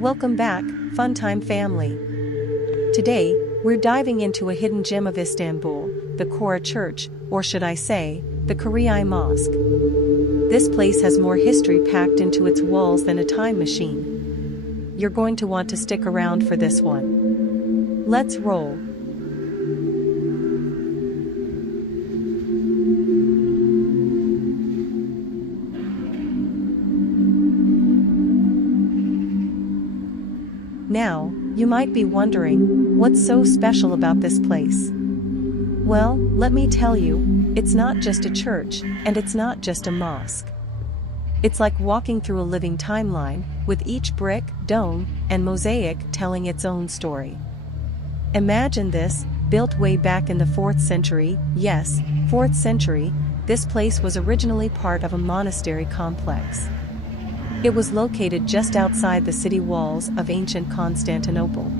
Welcome back, Funtime family. Today, we're diving into a hidden gem of Istanbul, the Kora Church, or should I say, the Kariye Mosque. This place has more history packed into its walls than a time machine. You're going to want to stick around for this one. Let's roll. Now, you might be wondering, what's so special about this place? Well, let me tell you, it's not just a church, and it's not just a mosque. It's like walking through a living timeline, with each brick, dome, and mosaic telling its own story. Imagine this, built way back in the 4th century, yes, 4th century, this place was originally part of a monastery complex. It was located just outside the city walls of ancient Constantinople.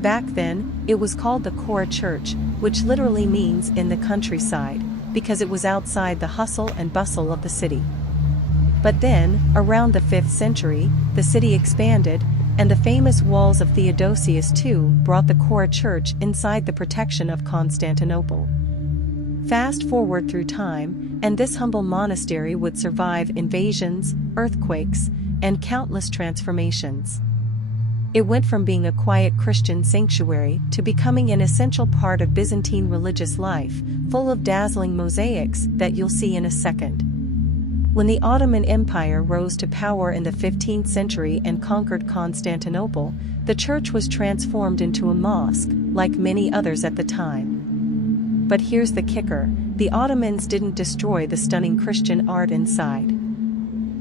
Back then, it was called the Kora Church, which literally means in the countryside, because it was outside the hustle and bustle of the city. But then, around the 5th century, the city expanded, and the famous walls of Theodosius II brought the Kora Church inside the protection of Constantinople. Fast forward through time, and this humble monastery would survive invasions, earthquakes, and countless transformations. It went from being a quiet Christian sanctuary to becoming an essential part of Byzantine religious life, full of dazzling mosaics that you'll see in a second. When the Ottoman Empire rose to power in the 15th century and conquered Constantinople, the church was transformed into a mosque, like many others at the time. But here's the kicker, the Ottomans didn't destroy the stunning Christian art inside.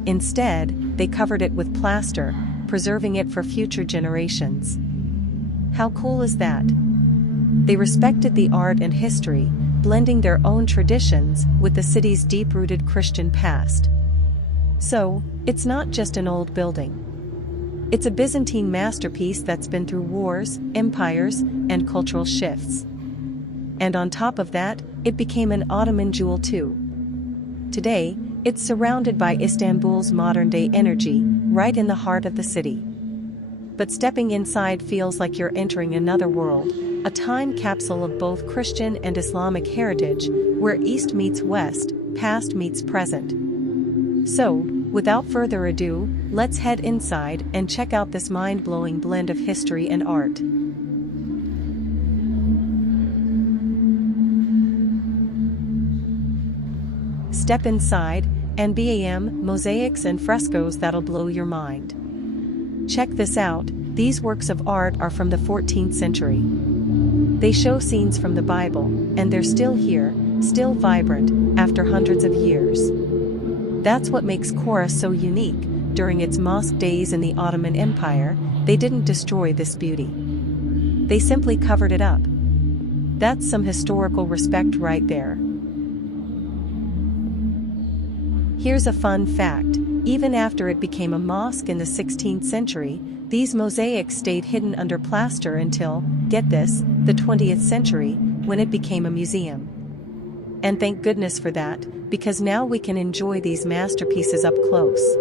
Instead, they covered it with plaster, preserving it for future generations. How cool is that? They respected the art and history, blending their own traditions with the city's deep-rooted Christian past. So, it's not just an old building. It's a Byzantine masterpiece that's been through wars, empires, and cultural shifts. And on top of that, it became an Ottoman jewel too. Today, it's surrounded by Istanbul's modern-day energy, right in the heart of the city. But stepping inside feels like you're entering another world, a time capsule of both Christian and Islamic heritage, where East meets West, past meets present. So, without further ado, let's head inside and check out this mind-blowing blend of history and art. Step inside, and bam, mosaics and frescoes that'll blow your mind. Check this out, these works of art are from the 14th century. They show scenes from the Bible, and they're still here, still vibrant, after hundreds of years. That's what makes Kora so unique. During its mosque days in the Ottoman Empire, they didn't destroy this beauty. They simply covered it up. That's some historical respect right there. Here's a fun fact, even after it became a mosque in the 16th century, these mosaics stayed hidden under plaster until, get this, the 20th century, when it became a museum. And thank goodness for that, because now we can enjoy these masterpieces up close.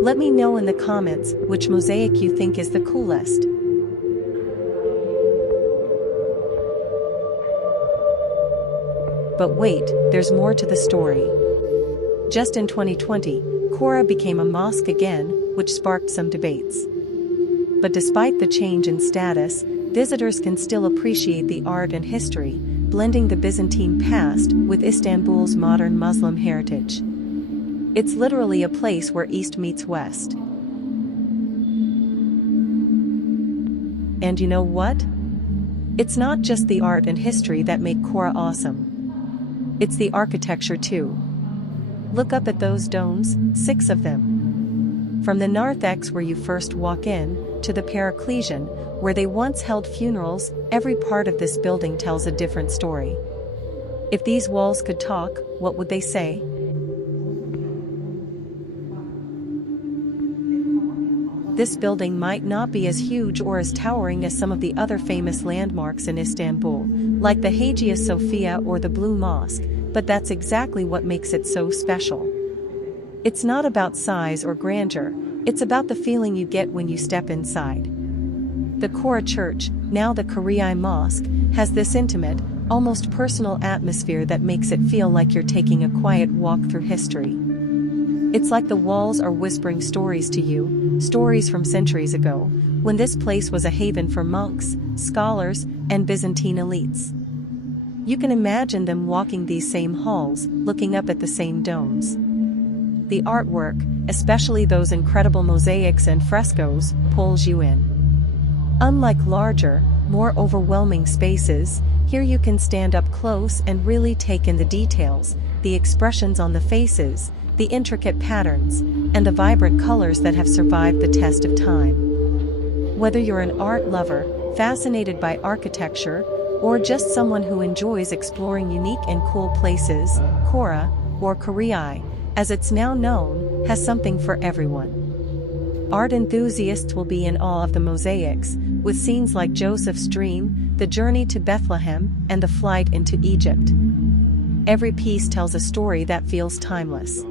Let me know in the comments which mosaic you think is the coolest. But wait, there's more to the story. Just in 2020, Kora became a mosque again, which sparked some debates. But despite the change in status, visitors can still appreciate the art and history, blending the Byzantine past with Istanbul's modern Muslim heritage. It's literally a place where East meets West. And you know what? It's not just the art and history that make Kora awesome. It's the architecture too. Look up at those domes, 6 of them. From the narthex where you first walk in, to the Paraclesion, where they once held funerals, every part of this building tells a different story. If these walls could talk, what would they say? This building might not be as huge or as towering as some of the other famous landmarks in Istanbul, like the Hagia Sophia or the Blue Mosque, but that's exactly what makes it so special. It's not about size or grandeur, It's about the feeling you get when you step inside. The Kora Church, now the Kariye Mosque, has this intimate, almost personal atmosphere that makes it feel like you're taking a quiet walk through history. It's like the walls are whispering stories to you, stories from centuries ago, when this place was a haven for monks, scholars, and Byzantine elites. You can imagine them walking these same halls, looking up at the same domes. The artwork, especially those incredible mosaics and frescoes, pulls you in. Unlike larger, more overwhelming spaces, here you can stand up close and really take in the details, the expressions on the faces, the intricate patterns, and the vibrant colors that have survived the test of time. Whether you're an art lover, fascinated by architecture, or just someone who enjoys exploring unique and cool places, Kora, or Kariye, as it's now known, has something for everyone. Art enthusiasts will be in awe of the mosaics, with scenes like Joseph's dream, the journey to Bethlehem, and the flight into Egypt. Every piece tells a story that feels timeless.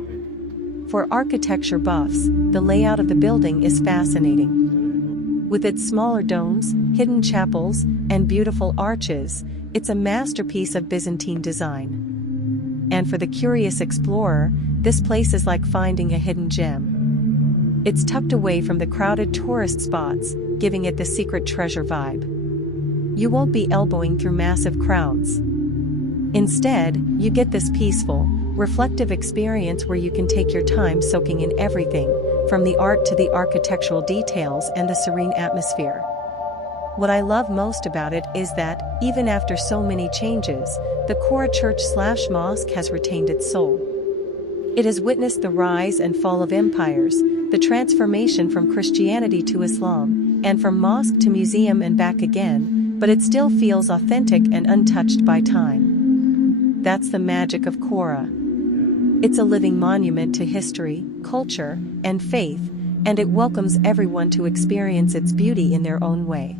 For architecture buffs, the layout of the building is fascinating. With its smaller domes, hidden chapels, and beautiful arches, it's a masterpiece of Byzantine design. And for the curious explorer, this place is like finding a hidden gem. It's tucked away from the crowded tourist spots, giving it the secret treasure vibe. You won't be elbowing through massive crowds. Instead, you get this peaceful, reflective experience where you can take your time soaking in everything, from the art to the architectural details and the serene atmosphere. What I love most about it is that, even after so many changes, the Kora Church/Mosque has retained its soul. It has witnessed the rise and fall of empires, the transformation from Christianity to Islam, and from mosque to museum and back again, but it still feels authentic and untouched by time. That's the magic of Kora. It's a living monument to history, culture, and faith, and it welcomes everyone to experience its beauty in their own way.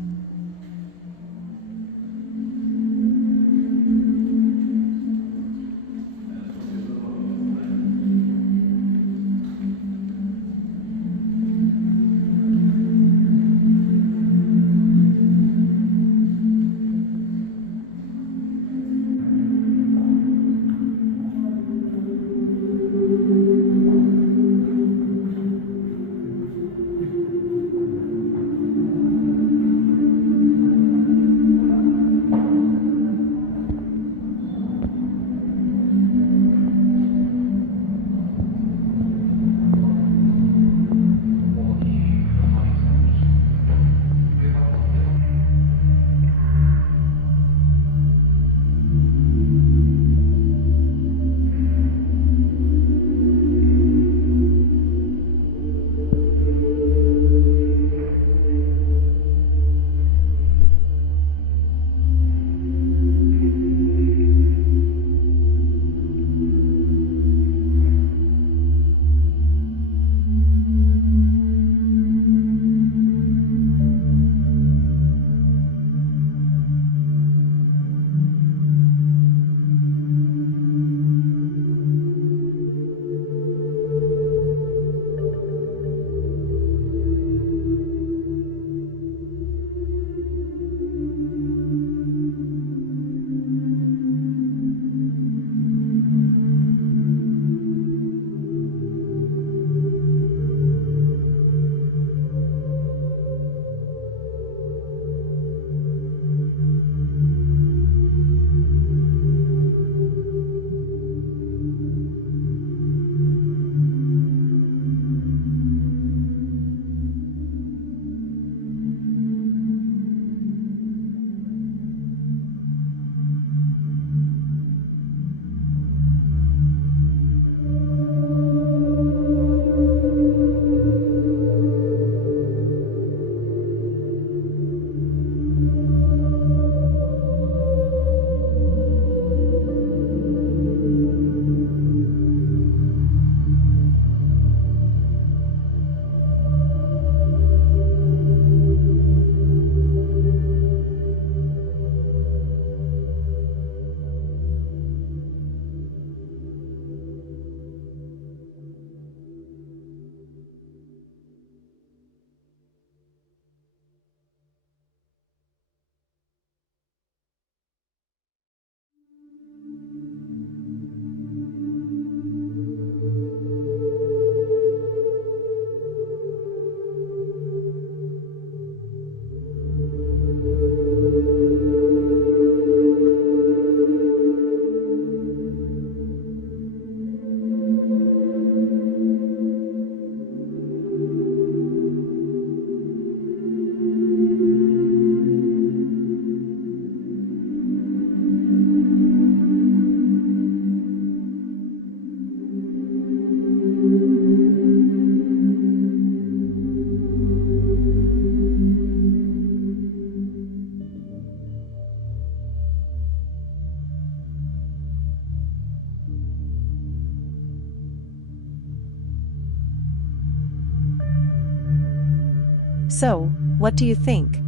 So, what do you think?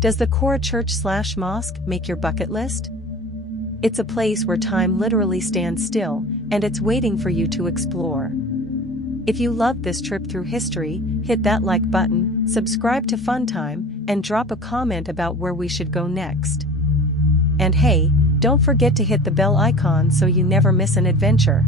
Does the Kora church/mosque make your bucket list? It's a place where time literally stands still, and it's waiting for you to explore. If you loved this trip through history, hit that like button, subscribe to Funtime, and drop a comment about where we should go next. And hey, don't forget to hit the bell icon so you never miss an adventure.